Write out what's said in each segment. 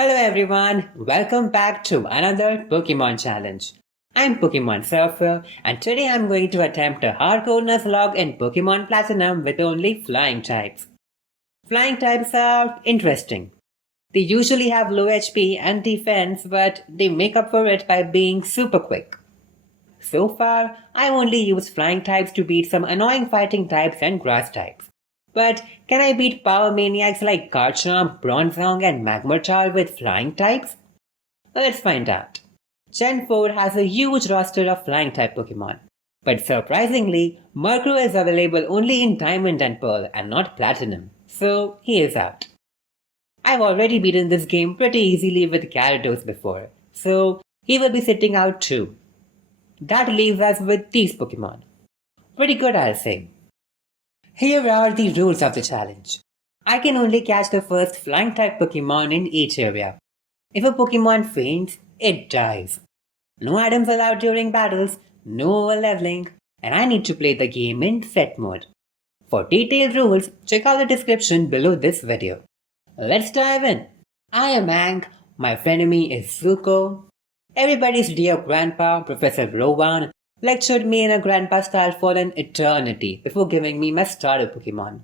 Hello everyone, welcome back to another Pokemon challenge. I'm Pokemon Surfer and today I'm going to attempt a hardcore Nuzlocke in Pokemon Platinum with only flying types. Flying types are interesting. They usually have low HP and defense, but they make up for it by being super quick. So far, I've only used flying types to beat some annoying fighting types and grass types. But can I beat power maniacs like Garchomp, Bronzong and Magmortar with flying types? Let's find out. Gen 4 has a huge roster of flying type Pokemon. But surprisingly, Murkrow is available only in Diamond and Pearl and not Platinum, so he is out. I've already beaten this game pretty easily with Gyarados before, so he will be sitting out too. That leaves us with these Pokemon. Pretty good, I'll say. Here are the rules of the challenge. I can only catch the first flying type Pokemon in each area. If a Pokemon faints, it dies. No items allowed during battles, no over-leveling, and I need to play the game in set mode. For detailed rules, check out the description below this video. Let's dive in. I am Ang, my frenemy is Zuko. Everybody's dear grandpa, Professor Rowan, lectured me in a grandpa style for an eternity before giving me my starter Pokemon.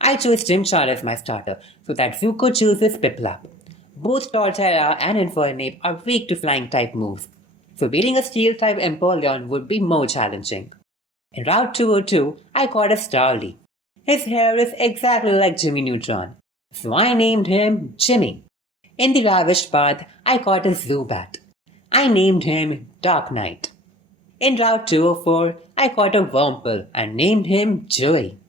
I chose Chimchar as my starter, so that Zuko chooses Piplup. Both Torterra and Infernape are weak to flying type moves, so beating a steel type Empoleon would be more challenging. In Route 202, I caught a Starly. His hair is exactly like Jimmy Neutron, so I named him Jimmy. In the Ravished Path, I caught a Zubat. I named him Dark Knight. In Route 204, I caught a Wurmple and named him Joey.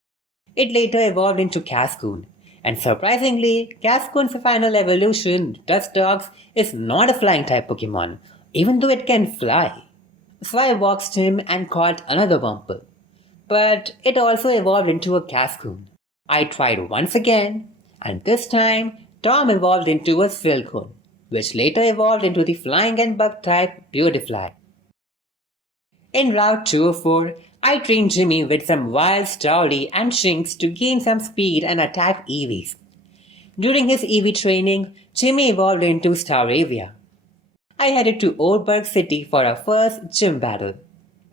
It later evolved into Cascoon, and surprisingly, Cascoon's final evolution, Dustox, is not a flying type Pokemon, even though it can fly. So I boxed him and caught another Wurmple. But it also evolved into a Cascoon. I tried once again, and this time, Tom evolved into a Silcoon, which later evolved into the flying and bug type Beautifly. In Route 204, I trained Jimmy with some wild Starly and Shinx to gain some speed and attack Eevees. During his Eevee training, Jimmy evolved into Staravia. I headed to Oldburg City for our first gym battle.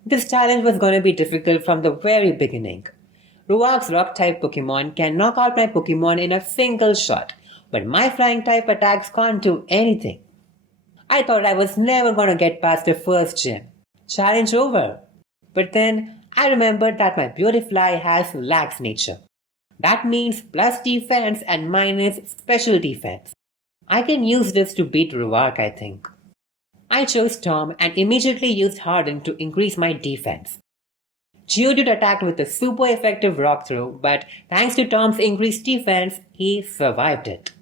This challenge was going to be difficult from the very beginning. Ruak's rock-type Pokemon can knock out my Pokemon in a single shot, but my flying-type attacks can't do anything. I thought I was never going to get past the first gym. Challenge over. But then I remembered that my Beautifly has lax nature. That means plus defense and minus special defense. I can use this to beat Ruark, I think. I chose Tom and immediately used Harden to increase my defense. Geodude attacked with a super effective rock throw, but thanks to Tom's increased defense, he survived it.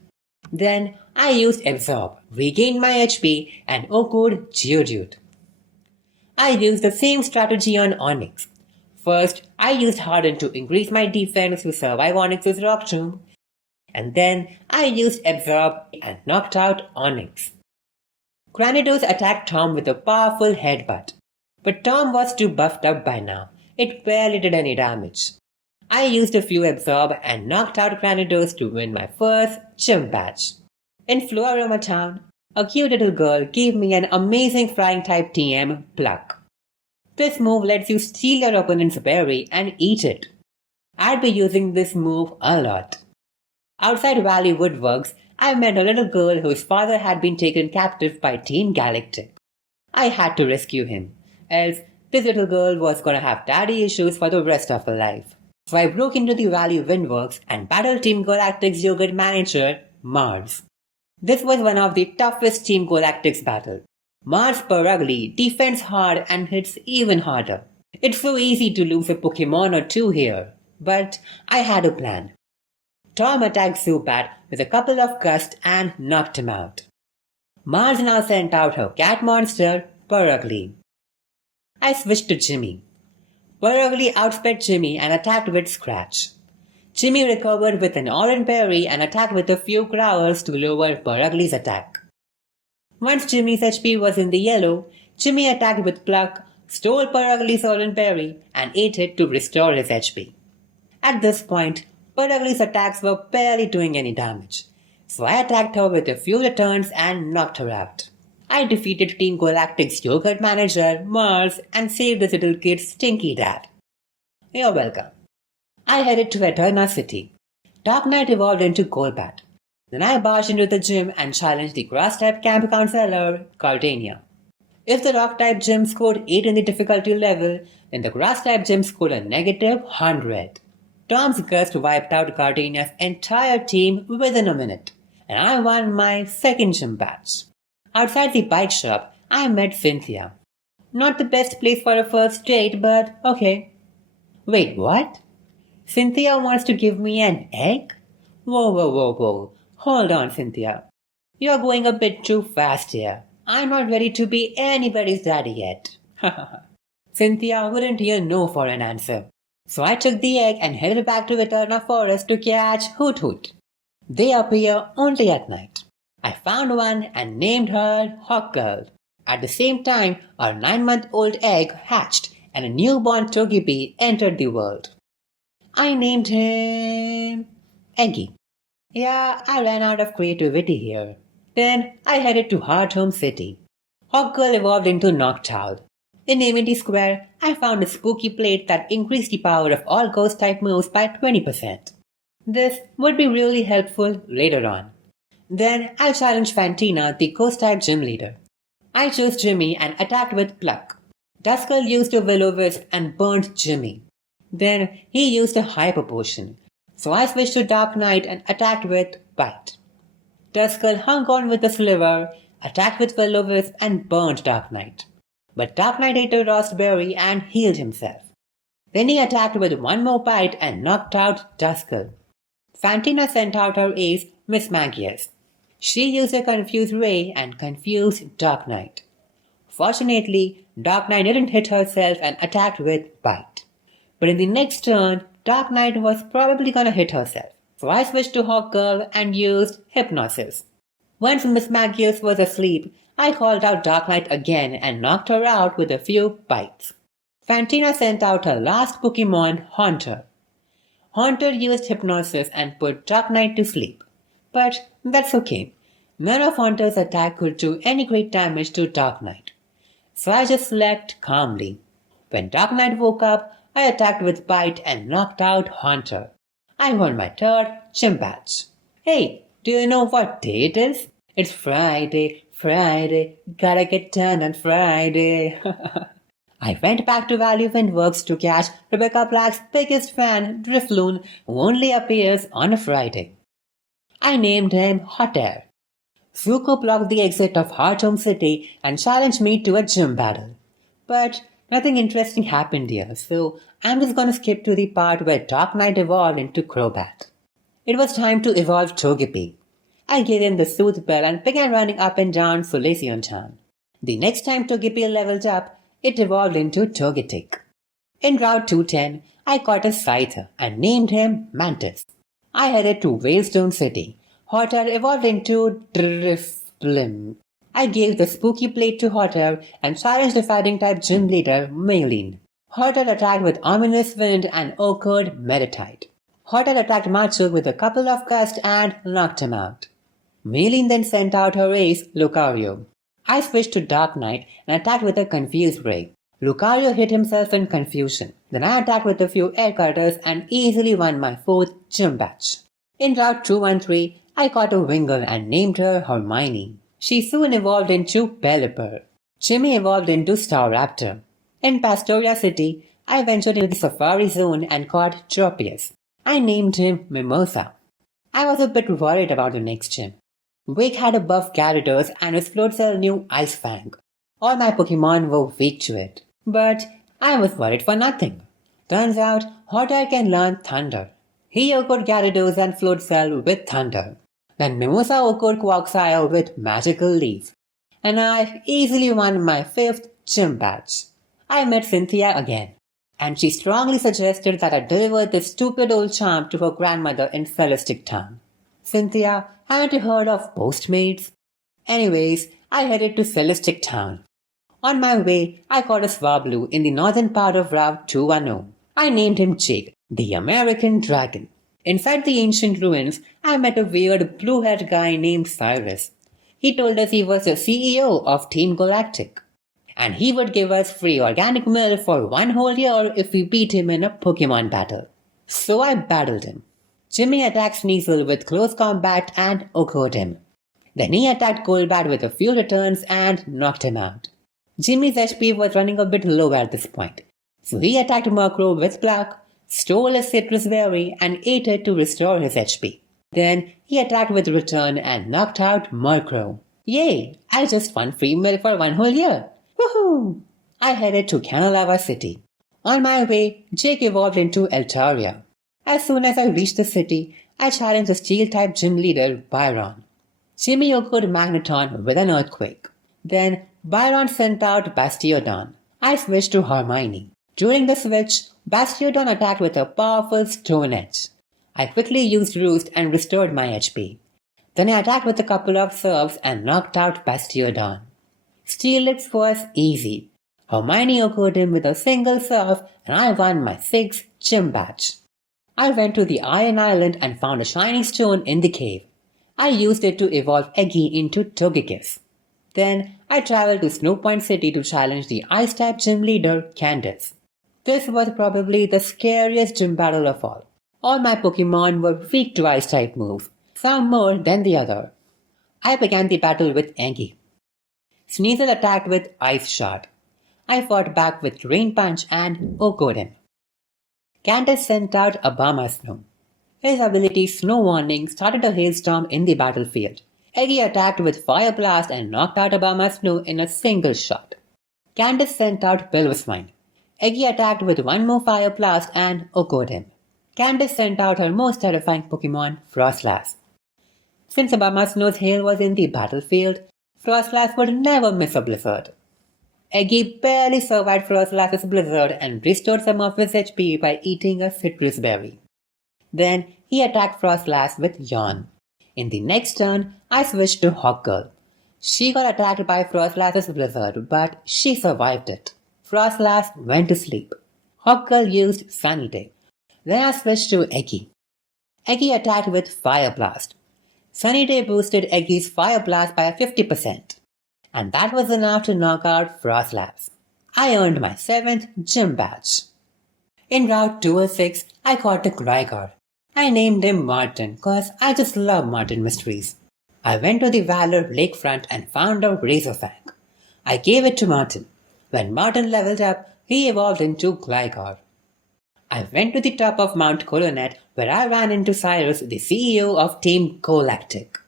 Then I used Absorb, regained my HP, and OHKO'd Geodude. I used the same strategy on Onix. First, I used Harden to increase my defense to survive Onix's Rock Tomb, and then I used Absorb and knocked out Onix. Granados attacked Tom with a powerful headbutt, but Tom was too buffed up by now. It barely did any damage. I used a few Absorb and knocked out Granados to win my first gym badge. In Floaroma Town, a cute little girl gave me an amazing flying type TM, Pluck. This move lets you steal your opponent's berry and eat it. I'd be using this move a lot. Outside Valley Woodworks, I met a little girl whose father had been taken captive by Team Galactic. I had to rescue him, else this little girl was gonna have daddy issues for the rest of her life. So I broke into the Valley Windworks and battled Team Galactic's yogurt manager, Mars. This was one of the toughest Team Galactic's battle. Mars Purugly defends hard and hits even harder. It's so easy to lose a Pokemon or two here, but I had a plan. Tom attacked Zubat with a couple of Gust and knocked him out. Mars now sent out her cat monster, Purugly. I switched to Jimmy. Purugly outsped Jimmy and attacked with Scratch. Jimmy recovered with an orange berry and attacked with a few growls to lower Purugly's attack. Once Jimmy's HP was in the yellow, Jimmy attacked with Pluck, stole Purugly's orange berry, and ate it to restore his HP. At this point, Purugly's attacks were barely doing any damage. so I attacked her with a few returns and knocked her out. I defeated Team Galactic's yogurt manager, Mars, and saved this little kid's stinky dad. You're welcome. I headed to Eterna City. Dark Knight evolved into Golbat. Then I barged into the gym and challenged the Grass-type camp counselor, Gardenia. If the Rock-type gym scored 8 in the difficulty level, then the Grass-type gym scored a negative 100. Tom's gust wiped out Gardenia's entire team within a minute, and I won my second gym badge. Outside the bike shop, I met Cynthia. Not the best place for a first date, but okay. Wait, what? Cynthia wants to give me an egg? Whoa. Hold on, Cynthia. You're going a bit too fast here. I'm not ready to be anybody's daddy yet. Cynthia wouldn't hear no for an answer. So I took the egg and headed back to Eterna Forest to catch Hoot Hoot. They appear only at night. I found one and named her Hawk Girl. At the same time, our 9-month-old egg hatched and a newborn Togepi entered the world. I named him Eggy. Yeah, I ran out of creativity here. Then I headed to Hearthome City. Hawk Girl evolved into Noctowl. In Amity Square, I found a spooky plate that increased the power of all ghost-type moves by 20%. This would be really helpful later on. Then I challenged Fantina, the ghost-type gym leader. I chose Jimmy and attacked with Pluck. Duskull used a Will-O-Wisp and burned Jimmy. Then he used a Hyper Potion, so I switched to Dark Knight and attacked with Bite. Duskull hung on with a Sliver, attacked with Will-O-Wisp and burned Dark Knight. But Dark Knight ate a Raspberry and healed himself. Then he attacked with one more bite and knocked out Duskull. Fantina sent out her ace, Miss Magius. She used a Confuse Ray and confused Dark Knight. Fortunately, Dark Knight didn't hit herself and attacked with Bite. But in the next turn, Dark Knight was probably gonna hit herself. So I switched to Hawk Girl and used Hypnosis. Once Miss Magius was asleep, I called out Dark Knight again and knocked her out with a few bites. Fantina sent out her last Pokemon, Haunter. Haunter used Hypnosis and put Dark Knight to sleep. But that's okay. None of Haunter's attack could do any great damage to Dark Knight. So I just slept calmly. When Dark Knight woke up, I attacked with Bite and knocked out Haunter. I won my third gym badge. Hey, do you know what day it is? It's Friday, gotta get done on Friday. I went back to Valley Wind Works to catch Rebecca Black's biggest fan, Drifloon, who only appears on a Friday. I named him Hot Air. Zuko blocked the exit of Hearthome City and challenged me to a gym battle. But nothing interesting happened here, so I'm just gonna skip to the part where Dark Knight evolved into Crobat. It was time to evolve Togepi. I gave him the Sooth Bell and began running up and down Solaceon Town. The next time Togepi leveled up, it evolved into Togetic. In Route 210, I caught a Scyther and named him Mantis. I headed to Wailstone City. Hot Air evolved into Drifblim. I gave the spooky plate to Hot Air and challenged the fighting-type gym leader, Maylene. Hot Air attacked with Ominous Wind and Ochred Meditite. Hot Air attacked Machoke with a couple of gusts and knocked him out. Maylene then sent out her ace, Lucario. I switched to Dark Knight and attacked with a Confuse Ray. Lucario hit himself in confusion. Then I attacked with a few air cutters and easily won my fourth gym badge. In Route 213, I caught a Wingull and named her Hermione. She soon evolved into Pelipper. Jimmy evolved into Staraptor. In Pastoria City, I ventured into the Safari Zone and caught Tropius. I named him Mimosa. I was a bit worried about the next gym. Wake had a buff Gyarados and his Float Cell knew Ice Fang. All my Pokemon were weak to it. But I was worried for nothing. Turns out, Hot Air can learn Thunder. He echoed Gyarados and Float Cell with Thunder. Then Mimosa echoed Quagsire with Magical Leaf. And I easily won my fifth gym badge. I met Cynthia again. And she strongly suggested that I deliver this stupid old charm to her grandmother in Celestic Town. Cynthia, haven't you heard of Postmates? Anyways, I headed to Celestic Town. On my way, I caught a Swablu in the northern part of Route 210. I named him Jake, the American Dragon. Inside the ancient ruins, I met a weird blue-haired guy named Cyrus. He told us he was the CEO of Team Galactic, and he would give us free organic milk for 1 whole year if we beat him in a Pokemon battle. So I battled him. Jimmy attacked Sneasel with close combat and OHKO'd him. Then he attacked Golbat with a few returns and knocked him out. Jimmy's HP was running a bit low at this point, so he attacked Murkrow with Pluck, stole his citrus berry and ate it to restore his HP. Then he attacked with Return and knocked out Murkrow. Yay! I just won free milk for 1 whole year. Woohoo! I headed to Canalava City. On my way, Jake evolved into Altaria. As soon as I reached the city, I challenged the Steel-type gym leader, Byron. Jimmy OHKO'd Magneton with an Earthquake. Then Byron sent out Bastiodon. I switched to Hermione. During the switch, Bastiodon attacked with a powerful Stone Edge. I quickly used Roost and restored my HP. Then I attacked with a couple of serves and knocked out Bastiodon. Steelix was easy. Hermione OHKO'd him with a single serve and I won my 6th gym badge. I went to the Iron Island and found a shiny stone in the cave. I used it to evolve Eggy into Togekiss. Then I traveled to Snow Point City to challenge the Ice-type gym leader, Candace. This was probably the scariest gym battle of all. All my Pokemon were weak to Ice-type moves, some more than the other. I began the battle with Eggy. Sneasel attacked with Ice Shot. I fought back with Rain Punch and OHKO'd him. Candace sent out Obama Snow. His ability Snow Warning started a hailstorm in the battlefield. Eggy attacked with Fire Blast and knocked out Obama Snow in a single shot. Candace sent out Piloswine. Eggy attacked with one more Fire Blast and OHKO'd him. Candace sent out her most terrifying Pokemon, Frostlass. Since Obama Snow's hail was in the battlefield, Frostlass would never miss a blizzard. Eggy barely survived Frostlass's blizzard and restored some of his HP by eating a citrus berry. Then he attacked Frostlass with Yawn. In the next turn, I switched to Hawkgirl. She got attacked by Frostlass's blizzard, but she survived it. Frostlass went to sleep. Hawkgirl used Sunny Day. Then I switched to Eggy. Eggy attacked with Fire Blast. Sunny Day boosted Eggy's Fire Blast by 50%. And that was enough to knock out Frostlass. I earned my 7th gym badge. In Route 206, I caught a Gligar. I named him Martin cause I just love Martin mysteries. I went to the Valor lakefront and found a Razorfang. I gave it to Martin. When Martin leveled up, he evolved into Gligar. I went to the top of Mount Coronet where I ran into Cyrus, the CEO of Team Galactic.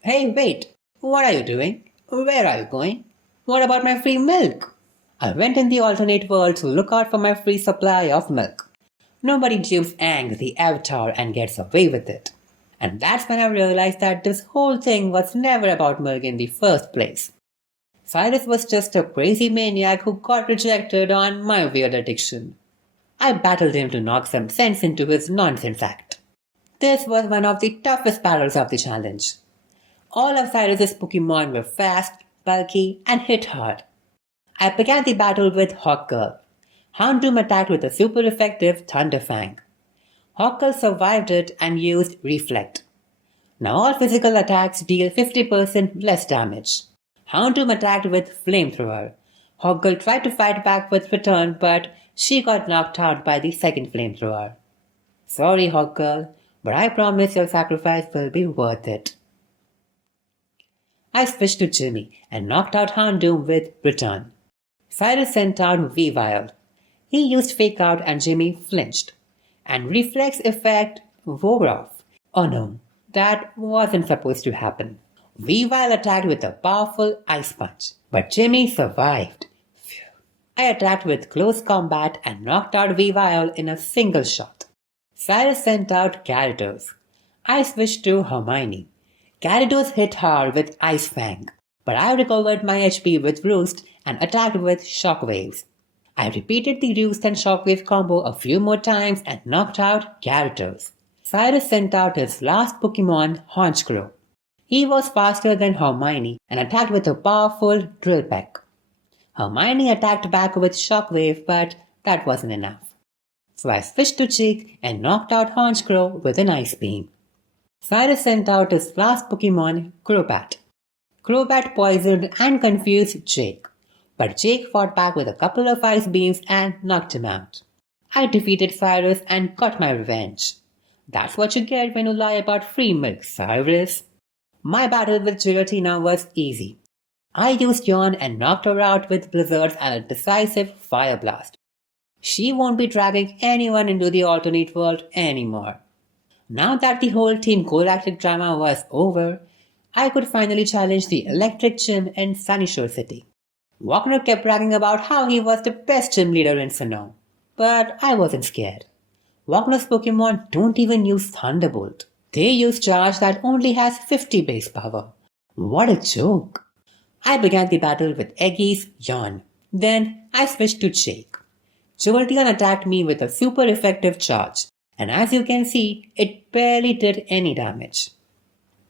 Hey, wait, what are you doing? Where are you going? What about my free milk? I went in the alternate world to look out for my free supply of milk. Nobody dupes Aang, the Avatar, and gets away with it. And that's when I realized that this whole thing was never about milk in the first place. Cyrus was just a crazy maniac who got rejected on my weird addiction. I battled him to knock some sense into his nonsense act. This was one of the toughest battles of the challenge. All of Cyrus's Pokemon were fast, bulky, and hit hard. I began the battle with Hawkgirl. Houndoom attacked with a super effective Thunderfang. Hawkgirl survived it and used Reflect. Now all physical attacks deal 50% less damage. Houndoom attacked with Flamethrower. Hawkgirl tried to fight back with Return, but she got knocked out by the second Flamethrower. Sorry, Hawkgirl, but I promise your sacrifice will be worth it. I switched to Jimmy and knocked out Houndoom with Return. Cyrus sent out Weavile. He used Fake Out and Jimmy flinched. And Reflex Effect wore off. Oh no, that wasn't supposed to happen. Weavile attacked with a powerful Ice Punch, but Jimmy survived. Phew. I attacked with Close Combat and knocked out Weavile in a single shot. Cyrus sent out Gyarados. I switched to Hermione. Gyarados hit hard with Ice Fang, but I recovered my HP with Roost and attacked with Shockwaves. I repeated the Roost and Shockwave combo a few more times and knocked out Gyarados. Cyrus sent out his last Pokemon, Honchkrow. He was faster than Hermione and attacked with a powerful Drill Peck. Hermione attacked back with Shockwave, but that wasn't enough. So I switched to Jake and knocked out Honchcrow with an Ice Beam. Cyrus sent out his last Pokemon, Crobat. Crobat poisoned and confused Jake, but Jake fought back with a couple of Ice Beams and knocked him out. I defeated Cyrus and got my revenge. That's what you get when you lie about free milk, Cyrus. My battle with Giratina was easy. I used Yawn and knocked her out with Blizzards and a decisive Fire Blast. She won't be dragging anyone into the alternate world anymore. Now that the whole Team Galactic drama was over, I could finally challenge the Electric Gym in Sunyshore City. Wagner kept bragging about how he was the best gym leader in Sinnoh, but I wasn't scared. Wagner's Pokemon don't even use Thunderbolt. They use Charge that only has 50 base power. What a joke! I began the battle with Eggy's Yawn. Then I switched to Jake. Jolteon attacked me with a super effective charge, and as you can see, it barely did any damage.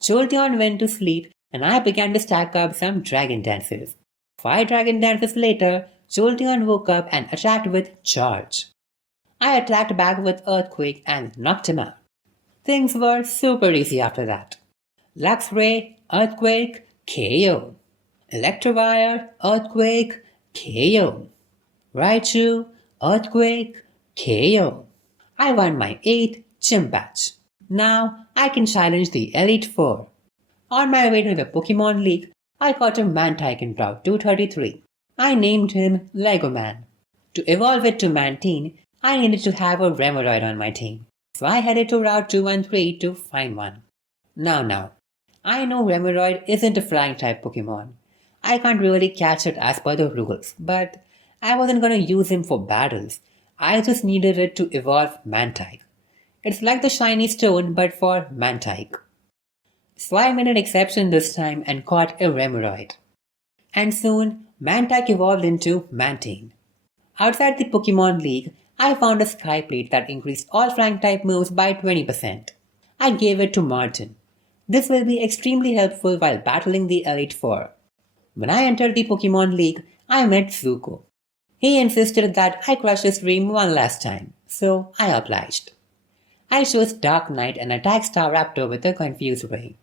Jolteon went to sleep and I began to stack up some Dragon Dances. 5 Dragon Dances later, Jolteon woke up and attacked with Charge. I attacked back with Earthquake and knocked him out. Things were super easy after that. Luxray, Earthquake, KO. Electivire, Earthquake, KO. Raichu, Earthquake, KO. I won my 8th gym badge. Now I can challenge the Elite Four. On my way to the Pokemon League, I caught a Mantine in Route 233. I named him Lego Man. To evolve it to Mantine, I needed to have a Remoraid on my team. So I headed to Route 213 to find one. Now, I know Remoraid isn't a flying type Pokemon. I can't really catch it as per the rules, but I wasn't gonna use him for battles. I just needed it to evolve Mantine. It's like the shiny stone but for Mantine. So I made an exception this time and caught a Remoraid. And soon, Mantine evolved into Mantine. Outside the Pokemon League, I found a Sky Plate that increased all flying type moves by 20%. I gave it to Martin. This will be extremely helpful while battling the Elite Four. When I entered the Pokemon League, I met Zuko. He insisted that I crush his dream one last time, so I obliged. I chose Dark Knight and attacked Staraptor with a Confused Ray.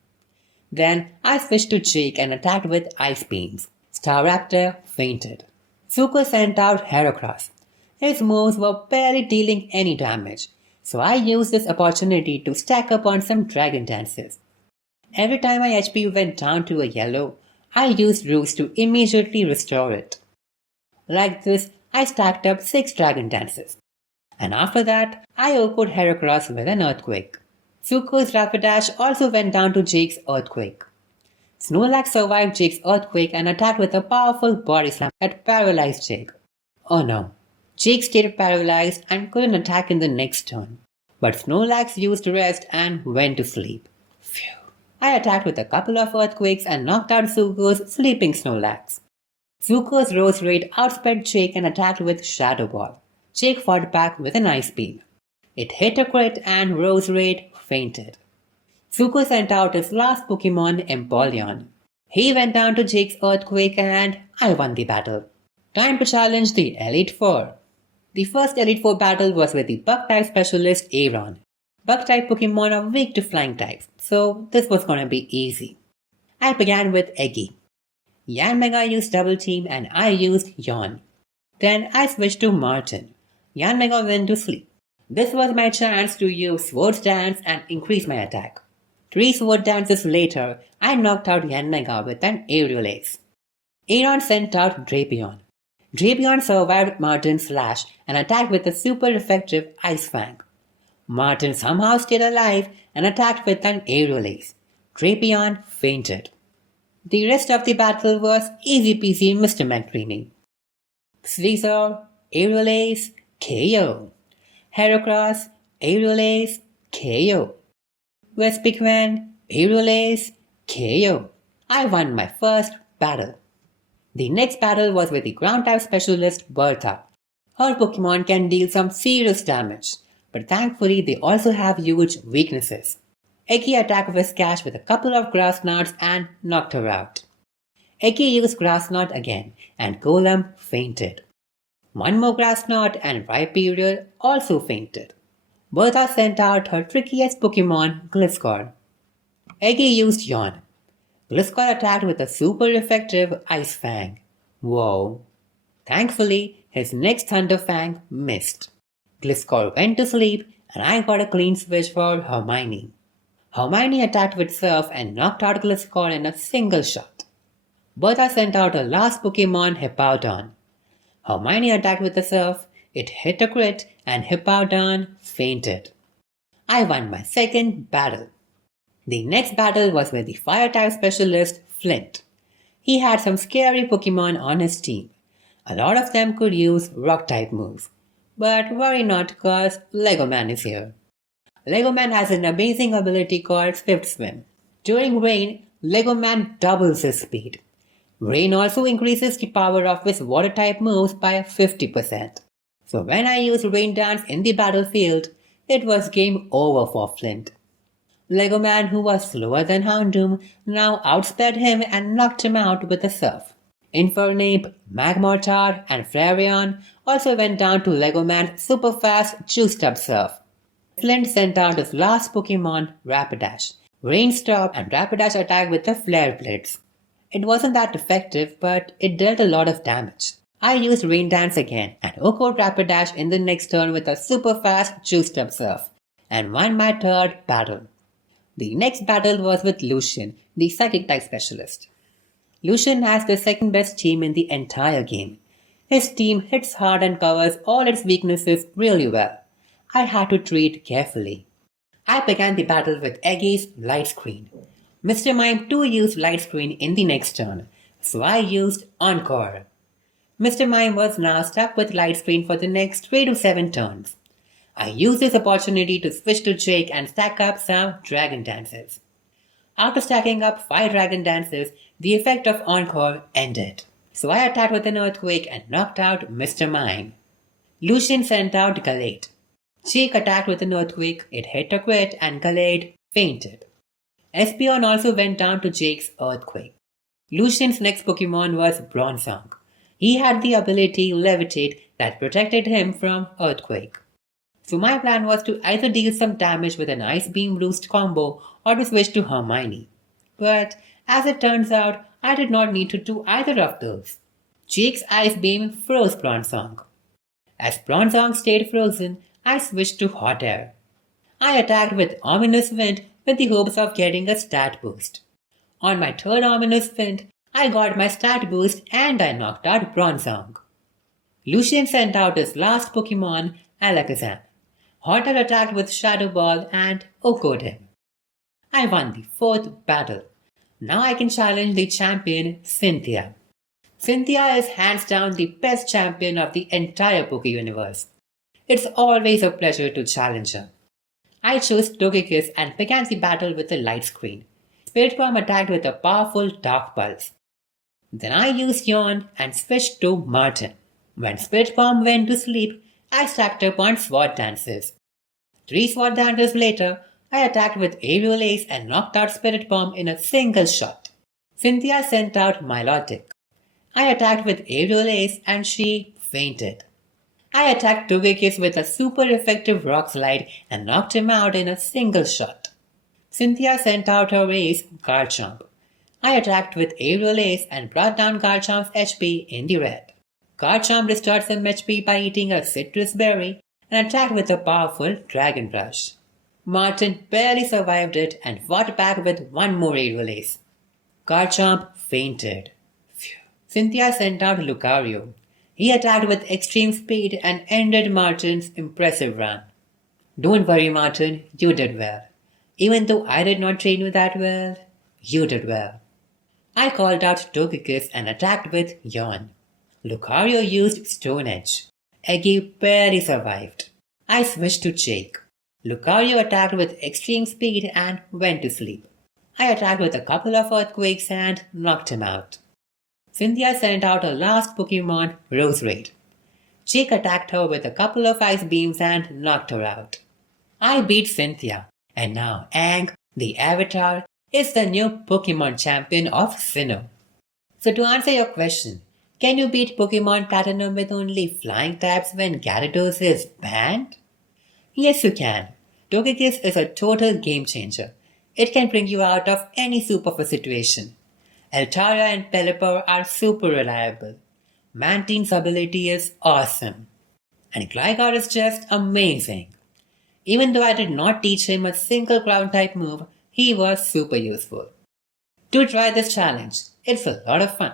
Then I switched to Jake and attacked with Ice Beams. Staraptor fainted. Zuko sent out Heracross. His moves were barely dealing any damage, so I used this opportunity to stack up on some Dragon Dances. Every time my HP went down to a yellow, I used Roost to immediately restore it. Like this, I stacked up 6 Dragon Dances. And after that, I OHKO'd Heracross with an Earthquake. Zuko's Rapidash also went down to Jake's Earthquake. Snorlax survived Jake's Earthquake and attacked with a powerful Body Slam that paralyzed Jake. Oh no. Jake stayed paralyzed and couldn't attack in the next turn. But Snorlax used rest and went to sleep. Phew. I attacked with a couple of Earthquakes and knocked out Zuko's sleeping Snorlax. Zuko's Rose Raid outsped Jake and attacked with Shadow Ball. Jake fought back with an Ice Beam. It hit a crit and Rose Raid fainted. Zuko sent out his last Pokemon, Empoleon. He went down to Jake's Earthquake and I won the battle. Time to challenge the Elite Four. The first Elite Four battle was with the Bug-type specialist Aron. Bug-type Pokemon are weak to flying types, so this was gonna be easy. I began with Eggy. Yanmega used Double Team and I used Yawn. Then I switched to Martin. Yanmega went to sleep. This was my chance to use Sword Dance and increase my attack. 3 Sword Dances later, I knocked out Yanmega with an Aerial Ace. Aron sent out Drapion. Drapion survived Martin's Slash and attacked with a super effective Ice Fang. Martin somehow stayed alive and attacked with an Aerial Ace. Drapion fainted. The rest of the battle was easy peasy Mr. McDreamy. Caesar, Aerial Ace, KO. Heracross, Aerial Ace, KO. Vespiquen, Aerial Ace, KO. I won my first battle. The next battle was with the ground-type specialist Bertha. Her Pokemon can deal some serious damage, but thankfully they also have huge weaknesses. Eggy attacked Whiscash with a couple of Grass Knots and knocked her out. Eggy used Grass Knot again, and Golem fainted. One more grass knot and Rhyperior also fainted. Bertha sent out her trickiest Pokemon, Gliscor. Eggy used Yawn. Gliscor attacked with a super effective Ice Fang. Whoa. Thankfully, his next Thunder Fang missed. Gliscor went to sleep and I got a clean switch for Hermione. Hermione attacked with Surf and knocked out Gliscor in a single shot. Bertha sent out her last Pokemon, Hippowdon. Hermione attacked with the Surf, it hit a crit and Hippowdon fainted. I won my second battle. The next battle was with the Fire-type specialist, Flint. He had some scary Pokemon on his team. A lot of them could use Rock-type moves. But worry not cause Legoman is here. Legoman has an amazing ability called Swift Swim. During rain, Legoman doubles his speed. Rain also increases the power of his Water-type moves by 50%. So when I used Rain Dance in the battlefield, it was game over for Flint. Legoman, who was slower than Houndoom, now outsped him and knocked him out with a Surf. Infernape, Magmortar, and Flareon also went down to Legoman's super fast juiced-up Surf. Flint sent out his last Pokemon, Rapidash. Rainstorm and Rapidash attacked with the Flare Blitz. It wasn't that effective, but it dealt a lot of damage. I used Rain Dance again and OHKO'd Rapidash in the next turn with a super fast juiced-up Surf, and won my third battle. The next battle was with Lucian, the Psychic-type specialist. Lucian has the second best team in the entire game. His team hits hard and covers all its weaknesses really well. I had to treat carefully. I began the battle with Eggy's Light Screen. Mr. Mime too used Light Screen in the next turn, so I used Encore. Mr. Mime was now stuck with Light Screen for the next 3 to 7 turns. I used this opportunity to switch to Jake and stack up some Dragon Dances. After stacking up 5 Dragon Dances, the effect of Encore ended. So I attacked with an Earthquake and knocked out Mr. Mime. Lucian sent out Gallade. Jake attacked with an Earthquake, it hit a crit and Gallade fainted. Espeon also went down to Jake's Earthquake. Lucian's next Pokemon was Bronzong. He had the ability Levitate that protected him from Earthquake. So my plan was to either deal some damage with an Ice Beam Roost combo or to switch to Hermione. But as it turns out, I did not need to do either of those. Jake's Ice Beam froze Bronzong. As Bronzong stayed frozen, I switched to Hot Air. I attacked with Ominous Wind with the hopes of getting a stat boost. On my third Ominous Wind, I got my stat boost and I knocked out Bronzong. Lucian sent out his last Pokemon, Alakazam. Hot Air attacked with Shadow Ball and OHKO'd him. I won the fourth battle. Now I can challenge the champion, Cynthia. Cynthia is hands down the best champion of the entire Poke universe. It's always a pleasure to challenge her. I chose Togekiss and began the battle with a Light Screen. Spirit Bomb attacked with a powerful Dark Pulse. Then I used Yawn and switched to Martin. When Spirit Bomb went to sleep, I stacked up on Sword Dances. 3 Sword Dances later, I attacked with Aerial Ace and knocked out Spirit Bomb in a single shot. Cynthia sent out Milotic. I attacked with Aerial Ace and she fainted. I attacked Togekiss with a super effective Rock Slide and knocked him out in a single shot. Cynthia sent out her ace, Garchomp. I attacked with Aerial Ace and brought down Garchomp's HP in the red. Garchomp restored some HP by eating a citrus berry and attacked with a powerful Dragon Rush. Martin barely survived it and fought back with one more Aerial Ace. Garchomp fainted. Phew. Cynthia sent out Lucario. He attacked with extreme speed and ended Martin's impressive run. Don't worry, Martin, you did well. Even though I did not train you that well, you did well. I called out Togekiss and attacked with Yawn. Lucario used Stone Edge. Eggy barely survived. I switched to Jake. Lucario attacked with extreme speed and went to sleep. I attacked with a couple of Earthquakes and knocked him out. Cynthia sent out her last Pokemon, Roserade. Jake attacked her with a couple of Ice Beams and knocked her out. I beat Cynthia, and now Aang, the Avatar, is the new Pokemon champion of Sinnoh. So to answer your question, Can you beat Pokemon Platinum with only flying types when Gyarados is banned? Yes, you can. Togekiss is a total game changer. It can bring you out of any soup of a situation. Altaria and Pelipper are super reliable. Mantine's ability is awesome. And Gligar is just amazing. Even though I did not teach him a single ground type move, he was super useful. Do try this challenge. It's a lot of fun.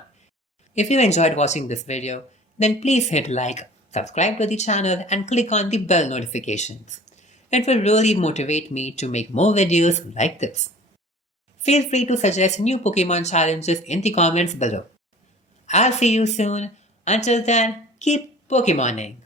If you enjoyed watching this video, then please hit like, subscribe to the channel and click on the bell notifications. It will really motivate me to make more videos like this. Feel free to suggest new Pokemon challenges in the comments below. I'll see you soon. Until then, keep Pokemoning.